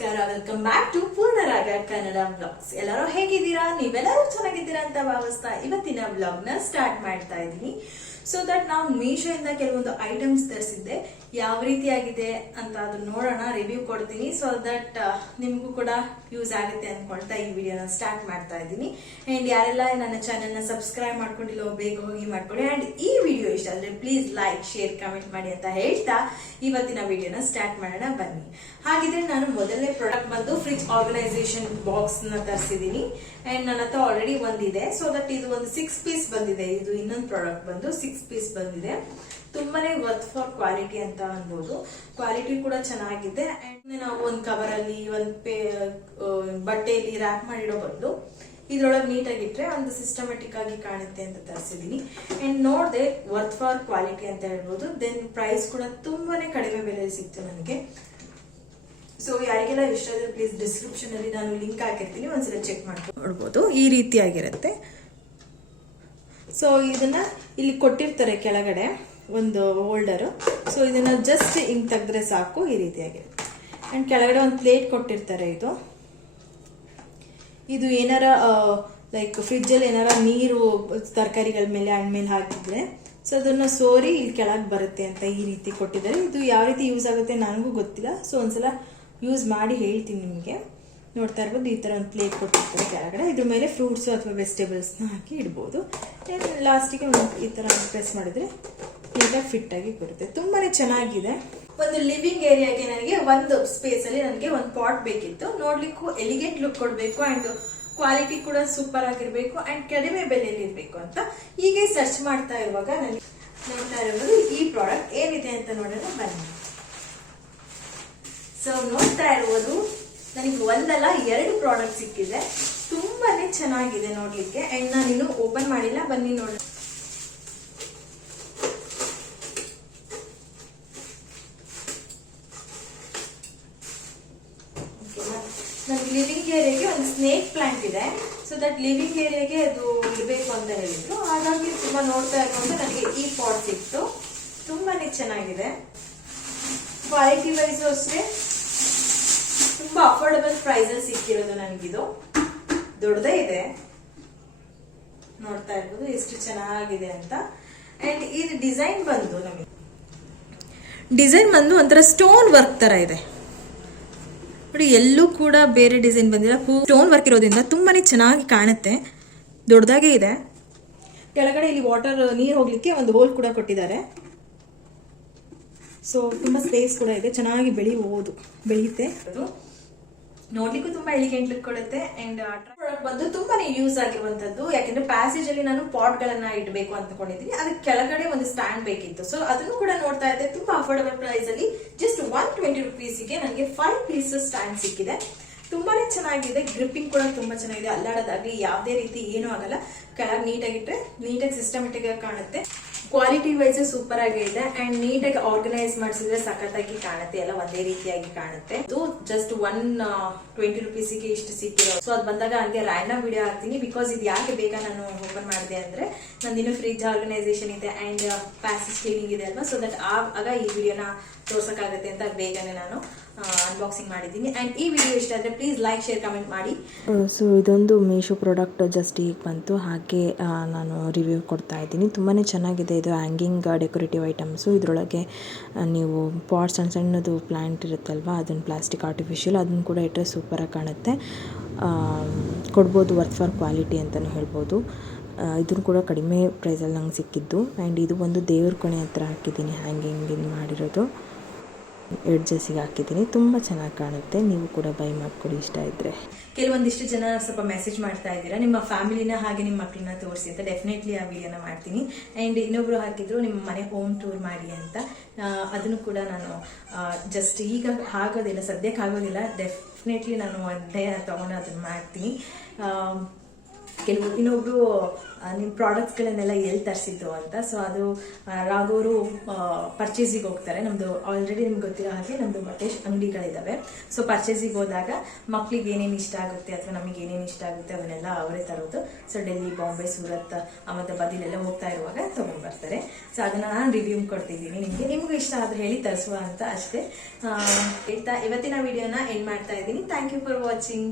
ನಮಸ್ಕಾರ, welcome back to Purnaraga Kannada blogs. ಎಲ್ಲರೂ ಹೇಗಿದ್ದೀರಾ? ನೀವೆಲ್ಲರೂ ಚೆನ್ನಾಗಿದ್ದೀರಾ ಅಂತ ಭಾವಿಸ್ತಾ ಇವತ್ತಿನ ಬ್ಲಾಗ್ ನ ಸ್ಟಾರ್ಟ್ ಮಾಡ್ತಾ ಇದ್ದೀನಿ. ಸೊ ದಟ್ ನಾವು ಮೀಶೋ ಇಂದ ಕೆಲವೊಂದು ಐಟಮ್ಸ್ ತರಿಸಿದ್ದೆ, ಯಾವ ರೀತಿಯಾಗಿದೆ ಅಂತ ಅದನ್ನ ನೋಡೋಣ, ರಿವ್ಯೂ ಕೊಡ್ತೀನಿ. ಸೊ ದಟ್ ನಿಮಗೂ ಕೂಡ ಯೂಸ್ ಆಗುತ್ತೆ ಅನ್ಕೊಳ್ತಾ ಈ ವಿಡಿಯೋನ ಸ್ಟಾರ್ಟ್ ಮಾಡ್ತಾ ಇದ್ದೀನಿ. ಅಂಡ್ ಯಾರೆಲ್ಲ ನನ್ನ ಚಾನೆಲ್ ನ ಸಬ್ಸ್ಕ್ರೈಬ್ ಮಾಡ್ಕೊಂಡಿಲ್ಲ ಬೇಗ ಹೋಗಿ ಮಾಡ್ಕೊಳ್ಳಿ. ಅಂಡ್ ಈ ವಿಡಿಯೋ ಇಷ್ಟ ಆದ್ರೆ ಪ್ಲೀಸ್ ಲೈಕ್, ಶೇರ್, ಕಮೆಂಟ್ ಮಾಡಿ ಅಂತ ಹೇಳ್ತಾ ಇವತ್ತಿನ ವಿಡಿಯೋನ ಸ್ಟಾರ್ಟ್ ಮಾಡೋಣ ಬನ್ನಿ. ಹಾಗಿದ್ರೆ ನಾನು ಮೊದಲನೇ ಪ್ರಾಡಕ್ಟ್ ಬಂದು ಫ್ರಿಡ್ಜ್ ಆರ್ಗನೈಸೇಷನ್ ಬಾಕ್ಸ್ ನ ತರಿಸಿದೀನಿ. ಅಂಡ್ ನನ್ನ ಹತ್ರ ಆಲ್ರೆಡಿ ಒಂದಿದೆ. ಸೊ ದಟ್ ಇದು ಒಂದು 6 ಪೀಸ್ ಬಂದಿದೆ. ಇದು ಇನ್ನೊಂದು ಪ್ರಾಡಕ್ಟ್ ಬಂದು 6 ಪೀಸ್ ಬಂದಿದೆ. ತುಂಬಾನೇ ವರ್ತ್ ಫಾರ್ ಕ್ವಾಲಿಟಿ ಅಂತ ಅನ್ಬೋದು. ಕ್ವಾಲಿಟಿ ಕೂಡ ಚೆನ್ನಾಗಿದೆ. ಅಂಡ್ ನಾವು ಒಂದು ಕವರ್ ಅಲ್ಲಿ ಒಂದು ಬಟ್ಟೆಯಲ್ಲಿ ರ್ಯಾಪ್ ಮಾಡಿಡೋ ಬದಲು ಇದ್ರೊಳಗೆ ನೀಟಾಗಿ ಇಟ್ರೆ ಒಂದು ಸಿಸ್ಟಮೆಟಿಕ್ ಆಗಿ ಕಾಣುತ್ತೆ ಅಂತ ತರಿಸಿದೀನಿ. ಅಂಡ್ ನೋಡ್ದೆ ವರ್ತ್ ಫಾರ್ ಕ್ವಾಲಿಟಿ ಅಂತ ಹೇಳ್ಬೋದು. ದೆನ್ ಪ್ರೈಸ್ ಕೂಡ ತುಂಬಾನೇ ಕಡಿಮೆ ಬೆಲೆಯಲ್ಲಿ ಸಿಕ್ತು ನನಗೆ. ಸೊ ಯಾರಿಗೆಲ್ಲ ಇಷ್ಟ ಆದ್ರೆ ಪ್ಲೀಸ್ ಡಿಸ್ಕ್ರಿಪ್ಷನ್ ಅಲ್ಲಿ ನಾನು ಲಿಂಕ್ ಹಾಕಿರ್ತೀನಿ, ಒಂದ್ಸಲ ಚೆಕ್ ಮಾಡ್ಕೊಂಡು ನೋಡ್ಬೋದು. ಈ ರೀತಿಯಾಗಿರುತ್ತೆ. ಸೊ ಇದನ್ನ ಇಲ್ಲಿ ಕೊಟ್ಟಿರ್ತಾರೆ ಕೆಳಗಡೆ ಒಂದು ಹೋಲ್ಡರ್. ಸೊ ಇದನ್ನ ಜಸ್ಟ್ ಹಿಂಗ್ ತೆಗೆದ್ರೆ ಸಾಕು, ಈ ರೀತಿಯಾಗಿರುತ್ತೆ. ಅಂಡ್ ಕೆಳಗಡೆ ಒಂದು ಪ್ಲೇಟ್ ಕೊಟ್ಟಿರ್ತಾರೆ. ಇದು ಏನಾರ ಲೈಕ್ ಫ್ರಿಡ್ಜ್ ಅಲ್ಲಿ ಏನಾರ ನೀರು ತರಕಾರಿಗಳ ಮೇಲೆ ಹಣ್ಮೇಲೆ ಹಾಕಿದ್ರೆ ಸೊ ಅದನ್ನ ಸೋರಿ ಇಲ್ಲಿ ಕೆಳಗೆ ಬರುತ್ತೆ ಅಂತ ಈ ರೀತಿ ಕೊಟ್ಟಿದ್ದಾರೆ. ಇದು ಯಾವ ರೀತಿ ಯೂಸ್ ಆಗುತ್ತೆ ನನಗೂ ಗೊತ್ತಿಲ್ಲ. ಸೊ ಒಂದ್ಸಲ ಯೂಸ್ ಮಾಡಿ ಹೇಳ್ತೀನಿ ನಿಮಗೆ. ನೋಡ್ತಾ ಇರ್ಬೋದು, ಈ ತರ ಒಂದು ಪ್ಲೇಟ್ ಕೊಟ್ಟಿರ್ತಾರೆ ಕೆಳಗಡೆ. ಇದ್ರ ಮೇಲೆ ಫ್ರೂಟ್ಸ್ ಅಥವಾ ವೆಜಿಟೇಬಲ್ಸ್ ನ ಹಾಕಿ ಇಡ್ಬೋದು. ಲಾಸ್ಟಿಗೆ ಈ ತರ ಪ್ರೆಸ್ ಮಾಡಿದ್ರೆ ಈಗ ಫಿಟ್ ಆಗಿ ಬರುತ್ತೆ. ತುಂಬಾನೇ ಚೆನ್ನಾಗಿದೆ. ಒಂದು ಲಿವಿಂಗ್ ಏರಿಯಾಗೆ ನನಗೆ ಒಂದು ಸ್ಪೇಸ್ ಅಲ್ಲಿ ನನಗೆ ಒಂದು ಪಾಟ್ ಬೇಕಿತ್ತು. ನೋಡ್ಲಿಕ್ಕೂ ಎಲಿಗೆಂಟ್ ಲುಕ್ ಕೊಡ್ಬೇಕು ಅಂಡ್ ಕ್ವಾಲಿಟಿ ಕೂಡ ಸೂಪರ್ ಆಗಿರ್ಬೇಕು ಅಂಡ್ ಕಡಿಮೆ ಬೆಲೆಯಲ್ಲಿ ಇರ್ಬೇಕು ಅಂತ ಹೀಗೆ ಸರ್ಚ್ ಮಾಡ್ತಾ ಇರುವಾಗ ನನಗೆ ನೋಡ್ತಾ ಇರೋದು ಈ ಪ್ರಾಡಕ್ಟ್ ಏನಿದೆ ಅಂತ ನೋಡೋಣ ಬನ್ನಿ. ಸೊ ನೋಡ್ತಾ ಇರುವುದು ನನಗೆ ಒಂದಲ್ಲ 2 ಪ್ರಾಡಕ್ಟ್ ಸಿಕ್ಕಿದೆ. ತುಂಬಾನೇ ಚೆನ್ನಾಗಿದೆ ನೋಡ್ಲಿಕ್ಕೆ. ಅಂಡ್ ನಾನು ಇನ್ನು ಓಪನ್ ಮಾಡಿಲ್ಲ, ಬನ್ನಿ ನೋಡೋಣ. ನನಗೆ ಲಿವಿಂಗ್ ಏರಿಯಾಗೆ ಒಂದು ಸ್ನೇಕ್ ಪ್ಲಾಂಟ್ ಇದೆ. ಸೊ ದಟ್ ಲಿವಿಂಗ್ ಏರಿಯಾಗೆ ಅದು ಇರಬೇಕು ಅಂತ ಹೇಳಿದ್ರು. ಹಾಗಾಗಿ ತುಂಬಾ ನೋಡ್ತಾ ಇರುವಾಗ ನನಗೆ ಈ ಪಾಟ್ ಸಿಕ್ತು. ತುಂಬಾನೇ ಚೆನ್ನಾಗಿದೆ. ಕ್ವಾಲಿಟಿ ವೈಸ್ ಅಷ್ಟೇ ತುಂಬಾ ಅಫೋರ್ಡಬಲ್ ಪ್ರೈಸ್ ಅಲ್ಲಿ ಸಿಕ್ಕಿರೋದು ನನಗಿದು. ದೊಡ್ಡದೇ ಇದೆ, ನೋಡ್ತಾ ಇರ್ಬೋದು ಎಷ್ಟು ಚೆನ್ನಾಗಿದೆ ಅಂತ. ಅಂಡ್ ಇದು ಡಿಸೈನ್ ಬಂದು ಒಂಥರ ಸ್ಟೋನ್ ವರ್ಕ್ ತರ ಇದೆ ನೋಡಿ. ಎಲ್ಲೂ ಕೂಡ ಬೇರೆ ಡಿಸೈನ್ ಬಂದಿಲ್ಲ. ಸ್ಟೋನ್ ವರ್ಕ್ ಇರೋದ್ರಿಂದ ತುಂಬಾನೇ ಚೆನ್ನಾಗಿ ಕಾಣುತ್ತೆ. ದೊಡ್ಡದಾಗೆ ಇದೆ. ಕೆಳಗಡೆ ಇಲ್ಲಿ ವಾಟರ್ ನೀರು ಹೋಗ್ಲಿಕ್ಕೆ ಒಂದು ಹೋಲ್ ಕೂಡ ಕೊಟ್ಟಿದ್ದಾರೆ. ಸೊ ತುಂಬಾ ಸ್ಪೇಸ್ ಕೂಡ ಇದೆ. ಚೆನ್ನಾಗಿ ಬೆಳೆಯುತ್ತೆ. ನೋಡ್ಲಿಕ್ಕೂ ತುಂಬಾ ಎಲಿಗೆಂಟ್ ಲುಕ್ ಕೊಡುತ್ತೆ. ಅಂಡ್ ಪ್ರಾಡಕ್ಟ್ ಬಂದು ತುಂಬಾನೇ ಯೂಸ್ ಆಗಿರುವಂತದ್ದು. ಯಾಕಂದ್ರೆ ಪ್ಯಾಸೇಜ್ ಅಲ್ಲಿ ನಾನು ಪಾಟ್ ಗಳನ್ನ ಇಡಬೇಕು ಅಂದ್ಕೊಂಡಿದ್ದೀನಿ. ಅದಕ್ಕೆ ಕೆಳಗಡೆ ಒಂದು ಸ್ಟ್ಯಾಂಡ್ ಬೇಕಿತ್ತು. ಸೊ ಅದನ್ನು ಕೂಡ ನೋಡ್ತಾ ಇದ್ದೆ. ತುಂಬಾ ಅಫೋರ್ಡಬಲ್ ಪ್ರೈಸ್ ಅಲ್ಲಿ ಜಸ್ಟ್ 120 ರುಪೀಸ್ಗೆ ನನಗೆ 5 ಪೀಸಸ್ ಸ್ಟ್ಯಾಂಡ್ ಸಿಕ್ಕಿದೆ. ತುಂಬಾನೇ ಚೆನ್ನಾಗಿದೆ. ಗ್ರಿಪ್ಪಿಂಗ್ ಕೂಡ ತುಂಬಾ ಚೆನ್ನಾಗಿದೆ. ಅಲ್ಲಾಡೋದಾಗ್ಲಿ ಯಾವುದೇ ರೀತಿ ಏನೂ ಆಗಲ್ಲ. ಕೆಳಗೆ ನೀಟಾಗಿಟ್ರೆ ನೀಟಾಗಿ ಸಿಸ್ಟಮೆಟಿಕ್ ಆಗಿ ಕಾಣುತ್ತೆ. ಕ್ವಾಲಿಟಿ ವೈಸ್ ಸೂಪರ್ ಆಗಿ ಇದೆ. ಅಂಡ್ ನೀಟಾಗಿ ಆರ್ಗನೈಸ್ ಮಾಡಿಸಿದ್ರೆ ಸಖತ್ತಾಗಿ ಕಾಣುತ್ತೆ. ಎಲ್ಲ ಒಂದೇ ರೀತಿಯಾಗಿ ಕಾಣುತ್ತೆ. ಇದು ಜಸ್ಟ್ 120 ರುಪೀಸ್ಗೆ ಇಷ್ಟು ಸಿಕ್ಕಿರೋ. ಸೊ ಅದು ಬಂದಾಗ ಹಂಗೆ ರ್ಯಾಂಡಮ್ ವಿಡಿಯೋ ಹಾಕ್ತೀನಿ. ಬಿಕಾಸ್ ಇದು ಯಾಕೆ ಬೇಗ ನಾನು ಓಪನ್ ಮಾಡಿದೆ ಅಂದ್ರೆ ನಂದಿನ ಫ್ರಿಡ್ಜ್ ಆರ್ಗನೈಸೇಷನ್ ಇದೆ ಅಂಡ್ ಪ್ಯಾಸೇಜ್ ಕ್ಲೀನಿಂಗ್ ಇದೆ ಅಲ್ವಾ. ಸೊ ದಟ್ ಆಗ ಈ ವಿಡಿಯೋನ ತೋರ್ಸಕ್ಕಾಗತ್ತೆ ಅಂತ ಬೇಗನೆ ನಾನು ಅನ್ಬಾಕ್ಸಿಂಗ್ ಮಾಡಿದ್ದೀನಿ. ಅಂಡ್ ಈ ವಿಡಿಯೋ ಇಷ್ಟ ಆದರೆ ಪ್ಲೀಸ್ ಲೈಕ್, ಶೇರ್, ಕಮೆಂಟ್ ಮಾಡಿ. ಸೊ ಇದೊಂದು ಮೀಶೋ ಪ್ರಾಡಕ್ಟ್ ಜಸ್ಟ್ ಈಗ ಬಂತು, ಹಾಗೆ ನಾನು ರಿವ್ಯೂ ಕೊಡ್ತಾ ಇದ್ದೀನಿ. ತುಂಬಾ ಚೆನ್ನಾಗಿದೆ. ಇದು ಹ್ಯಾಂಗಿಂಗ್ ಡೆಕೋರೇಟಿವ್ ಐಟಮ್ಸು. ಇದರೊಳಗೆ ನೀವು ಪಾಟ್ ಸಣ್ಣದು ಪ್ಲ್ಯಾಂಟ್ ಇರುತ್ತಲ್ವ, ಅದನ್ನು ಪ್ಲಾಸ್ಟಿಕ್ ಆರ್ಟಿಫಿಷಿಯಲ್ ಅದನ್ನು ಕೂಡ ಇಟ್ಟರೆ ಸೂಪರಾಗಿ ಕಾಣುತ್ತೆ. ಕೊಡ್ಬೋದು. ವರ್ತ್ ಫಾರ್ ಕ್ವಾಲಿಟಿ ಅಂತಲೂ ಹೇಳ್ಬೋದು. ಇದನ್ನು ಕೂಡ ಕಡಿಮೆ ಪ್ರೈಸಲ್ಲಿ ನಂಗೆ ಸಿಕ್ಕಿದ್ದು. ಆ್ಯಂಡ್ ಇದು ಒಂದು ದೇವ್ರ ಕೊಣೆ ಹತ್ರ ಹಾಕಿದ್ದೀನಿ, ಹ್ಯಾಂಗಿಂಗ್ ಮಾಡಿರೋದು. ಎಡ್ಜಸ್ಸಿಗೆ ಹಾಕಿದ್ದೀನಿ. ತುಂಬ ಚೆನ್ನಾಗಿ ಕಾಣುತ್ತೆ. ನೀವು ಕೂಡ ಬೈ ಮಾಡ್ಕೊಳ್ಳಿ ಇಷ್ಟ ಇದ್ದರೆ. ಕೆಲವೊಂದಿಷ್ಟು ಜನ ಸ್ವಲ್ಪ ಮೆಸೇಜ್ ಮಾಡ್ತಾ ಇದ್ದೀರಾ ನಿಮ್ಮ ಫ್ಯಾಮಿಲಿನ ಹಾಗೆ ನಿಮ್ಮ ಮಕ್ಕಳನ್ನ ತೋರಿಸಿ ಅಂತ. ಡೆಫಿನೆಟ್ಲಿ ಆ ವಿಡಿಯೋನ ಮಾಡ್ತೀನಿ. ಆ್ಯಂಡ್ ಇನ್ನೊಬ್ರು ಹಾಕಿದ್ರು ನಿಮ್ಮ ಮನೆ ಹೋಮ್ ಟೂರ್ ಮಾಡಿ ಅಂತ. ಅದನ್ನು ಕೂಡ ನಾನು ಜಸ್ಟ್ ಈಗ ಆಗೋದಿಲ್ಲ, ಸದ್ಯಕ್ಕೆ ಆಗೋದಿಲ್ಲ. ಡೆಫಿನೆಟ್ಲಿ ನಾನು ಒನ್ ಡೇ ತಗೊಂಡು ಅದನ್ನು ಮಾಡ್ತೀನಿ. ಇನ್ನೊಬ್ರು ನಿಮ್ಮ ಪ್ರಾಡಕ್ಟ್ಸ್ಗಳನ್ನೆಲ್ಲ ಎಲ್ಲಿ ತರಿಸಿದ್ದು ಅಂತ. ಸೊ ಅದು ರಾಘವರು ಪರ್ಚೇಸಿಗೆ ಹೋಗ್ತಾರೆ. ನಮ್ಮದು ಆಲ್ರೆಡಿ ನಿಮ್ಗೆ ಗೊತ್ತಿರೋ ಹಾಗೆ ನಮ್ಮದು ಬಟ್ಟೆ ಅಂಗಡಿಗಳಿದ್ದಾವೆ. ಸೊ ಪರ್ಚೇಸಿಗೆ ಹೋದಾಗ ಮಕ್ಳಿಗೆ ಏನೇನು ಇಷ್ಟ ಆಗುತ್ತೆ ಅಥವಾ ನಮಗೆ ಏನೇನು ಇಷ್ಟ ಆಗುತ್ತೆ ಅವನ್ನೆಲ್ಲ ಅವರೇ ತರೋದು. ಸೊ ಡೆಲ್ಲಿ, ಬಾಂಬೆ, ಸೂರತ್, ಅಹಮದಾಬಾದಿಲೆಲ್ಲ ಹೋಗ್ತಾ ಇರುವಾಗ ತೊಗೊಂಡ್ಬರ್ತಾರೆ. ಸೊ ಅದನ್ನು ನಾನು ರಿವ್ಯೂ ಕೊಡ್ತಿದ್ದೀನಿ ನಿಮ್ಗೆ ಇಷ್ಟ ಆದ್ರೆ ಹೇಳಿ ತರಿಸುವ ಅಂತ ಅಷ್ಟೇ ಹೇಳ್ತಾ ಇವತ್ತಿನ ವಿಡಿಯೋನ ಎಂಡ್ ಮಾಡ್ತಾ ಇದ್ದೀನಿ. Thank you for watching.